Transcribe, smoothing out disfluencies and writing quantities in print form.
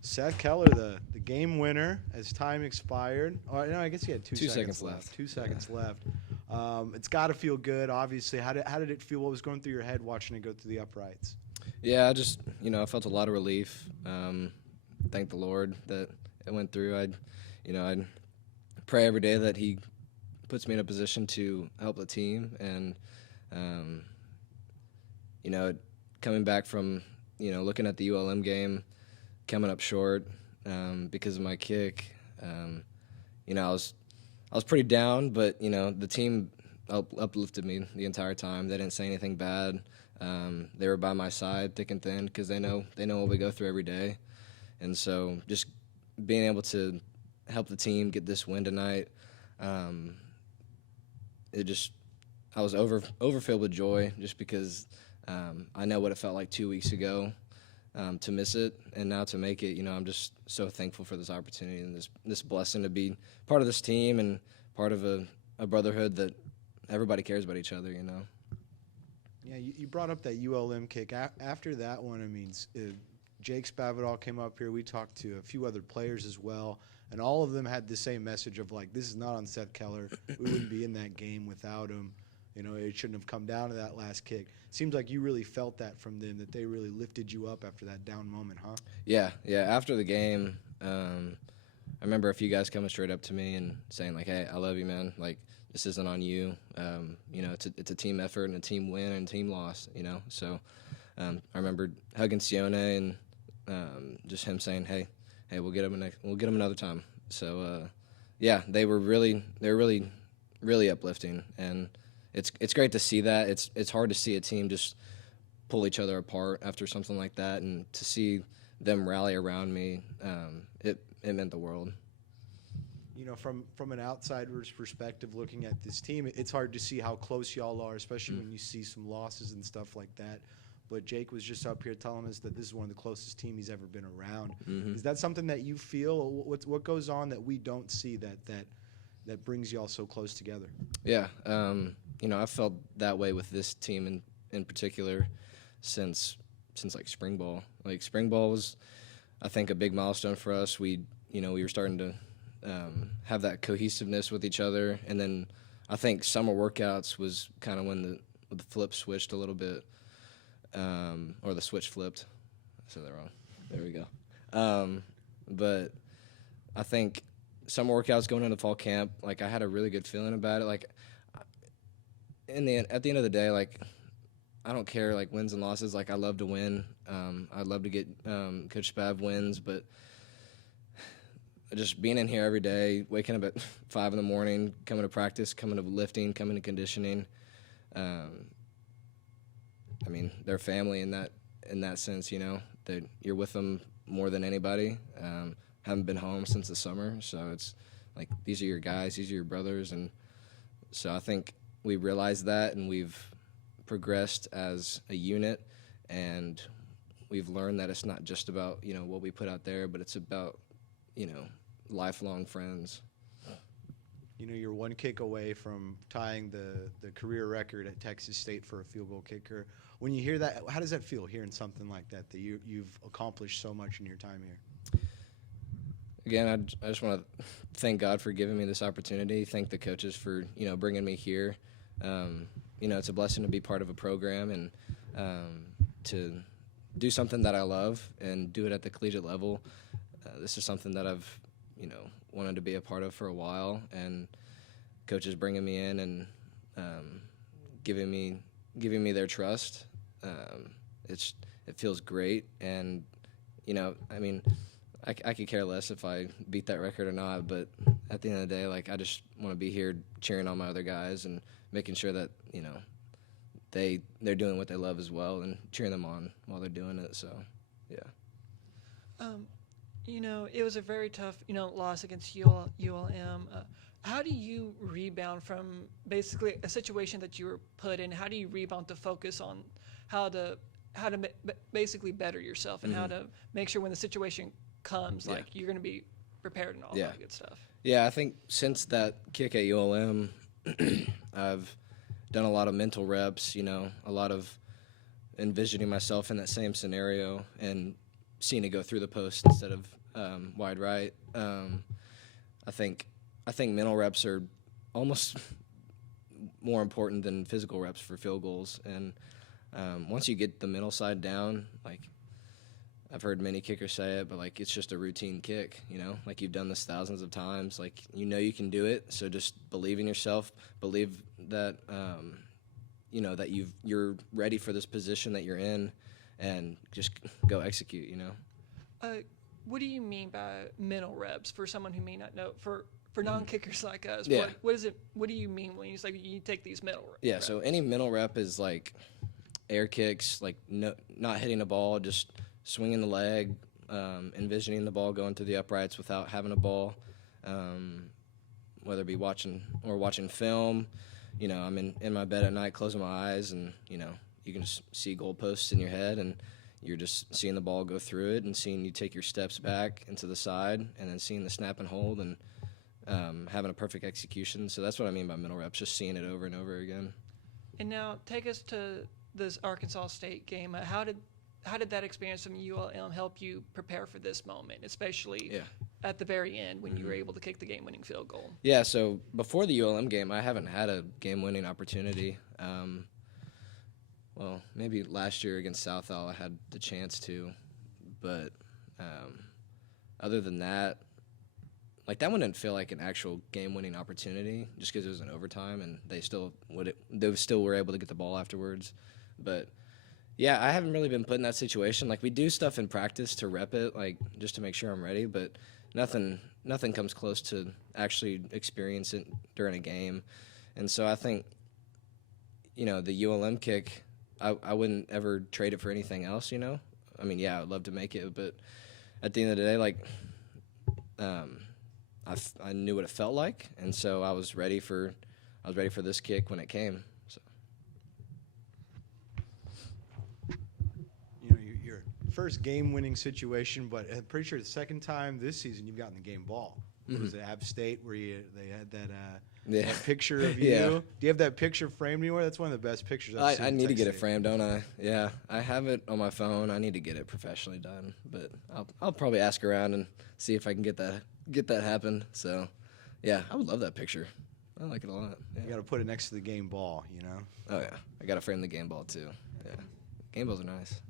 Seth Keller, the game winner, as time expired. Oh, no, I guess he had 2 seconds left. 2 seconds left. It's got to feel good, obviously. How did it feel? What was going through your head watching it go through the uprights? Yeah, I just, I felt a lot of relief. Thank the Lord that it went through. I'd pray every day that He puts me in a position to help the team. And, um, coming back from, looking at the ULM game, coming up short because of my kick, I was pretty down, but, the team uplifted me the entire time. They didn't say anything bad. They were by my side, thick and thin, because they know what we go through every day. And so just being able to help the team get this win tonight, I was overfilled with joy just because I know what it felt like 2 weeks ago to miss it, and now to make it. I'm just so thankful for this opportunity and this blessing to be part of this team and part of a brotherhood that everybody cares about each other. Yeah, you brought up that ULM kick. After that one, I mean, Jake Spavital came up here. We talked to a few other players as well, and all of them had the same message of, like, this is not on Seth Keller. We wouldn't be in that game without him. It shouldn't have come down to that last kick. Seems like you really felt that from them, that they really lifted you up after that down moment, huh? Yeah. After the game, I remember a few guys coming straight up to me and saying, like, "Hey, I love you, man. Like, this isn't on you. It's a team effort and a team win and a team loss. So I remember hugging Sione and just him saying, "Hey, we'll get him another time." So they were really uplifting, and it's great to see that. It's hard to see a team just pull each other apart after something like that, and to see them rally around me, it meant the world. From an outsider's perspective, looking at this team, it's hard to see how close y'all are, especially when you see some losses and stuff like that. But Jake was just up here telling us that this is one of the closest teams he's ever been around. Mm-hmm. Is that something that you feel? What goes on that we don't see that brings y'all so close together? Yeah, I felt that way with this team in particular since like spring ball. Like, spring ball was, I think, a big milestone for us. We were starting to have that cohesiveness with each other, and then I think summer workouts was kind of when the flip switched a little bit, or the switch flipped. I said that wrong. There we go. But I think summer workouts going into fall camp, like, I had a really good feeling about it. Like, at the end of the day, like, I don't care, like, wins and losses. Like, I love to win. I'd love to get Coach Spav wins, but just being in here every day, waking up at 5 in the morning, coming to practice, coming to lifting, coming to conditioning. I mean, they're family in that sense. That you're with them more than anybody. Haven't been home since the summer, so it's like, these are your guys, these are your brothers, and so I think we realized that, and we've progressed as a unit, and we've learned that it's not just about what we put out there, but it's about lifelong friends. You're one kick away from tying the career record at Texas State for a field goal kicker. When you hear that, how does that feel, hearing something like that you've accomplished so much in your time here? Again, I just want to thank God for giving me this opportunity. Thank the coaches for bringing me here. It's a blessing to be part of a program and to do something that I love and do it at the collegiate level. This is something that I've wanted to be a part of for a while, and coaches bringing me in and giving me their trust. It feels great, and I mean, I could care less if I beat that record or not, but at the end of the day, like, I just want to be here cheering on my other guys and making sure that they're doing what they love as well, and cheering them on while they're doing it. So yeah. It was a very tough, loss against ULM. How do you rebound from basically a situation that you were put in? How do you rebound to focus on how to basically better yourself and how to make sure when the situation comes, like, you're going to be prepared and all that good stuff? Yeah, I think since that kick at ULM, I've done a lot of mental reps, a lot of envisioning myself in that same scenario, and seeing it go through the post instead of wide right. I think mental reps are almost more important than physical reps for field goals. And once you get the mental side down, like I've heard many kickers say it, but like it's just a routine kick, you know? Like you've done this thousands of times. Like you know you can do it, so just believe in yourself. Believe that you know that you're ready for this position that you're in, and just go execute. You know. What do you mean by mental reps for someone who may not know? For non-kickers like us, Yeah. what is it? What do you mean when you say you take these mental reps? Yeah. So any mental rep is like air kicks, like not hitting a ball, just swinging the leg, envisioning the ball going through the uprights without having a ball, whether it be watching film. You know, I'm in my bed at night, closing my eyes, and, you know, you can just see goalposts in your head, and you're just seeing the ball go through it and seeing you take your steps back into the side and then seeing the snap and hold and having a perfect execution. So that's what I mean by mental reps, just seeing it over and over again. And now take us to this Arkansas State game. How did that experience from ULM help you prepare for this moment, especially at the very end when you were able to kick the game-winning field goal? Yeah, so before the ULM game, I haven't had a game-winning opportunity. Well, maybe last year against South Al I had the chance to, but other than that, like that one didn't feel like an actual game-winning opportunity just because it was in overtime and they still were able to get the ball afterwards. But yeah, I haven't really been put in that situation. Like we do stuff in practice to rep it, like just to make sure I'm ready, but nothing comes close to actually experience it during a game. And so I think, you know, the ULM kick, I wouldn't ever trade it for anything else, you know? I mean, yeah, I'd love to make it, but at the end of the day, like, I knew what it felt like, and so I was ready for this kick when it came. So. You know, your first game-winning situation, but I'm pretty sure the second time this season you've gotten the game ball. Mm-hmm. Was it App State where they had that picture of you? Yeah. Do you have that picture framed anywhere? That's one of the best pictures I've seen. I need to get it framed, don't I? Yeah, I have it on my phone. I need to get it professionally done, but I'll probably ask around and see if I can get that happen. So, yeah, I would love that picture. I like it a lot. Yeah. You got to put it next to the game ball, you know? Oh, yeah. I got to frame the game ball, too. Yeah. Game balls are nice.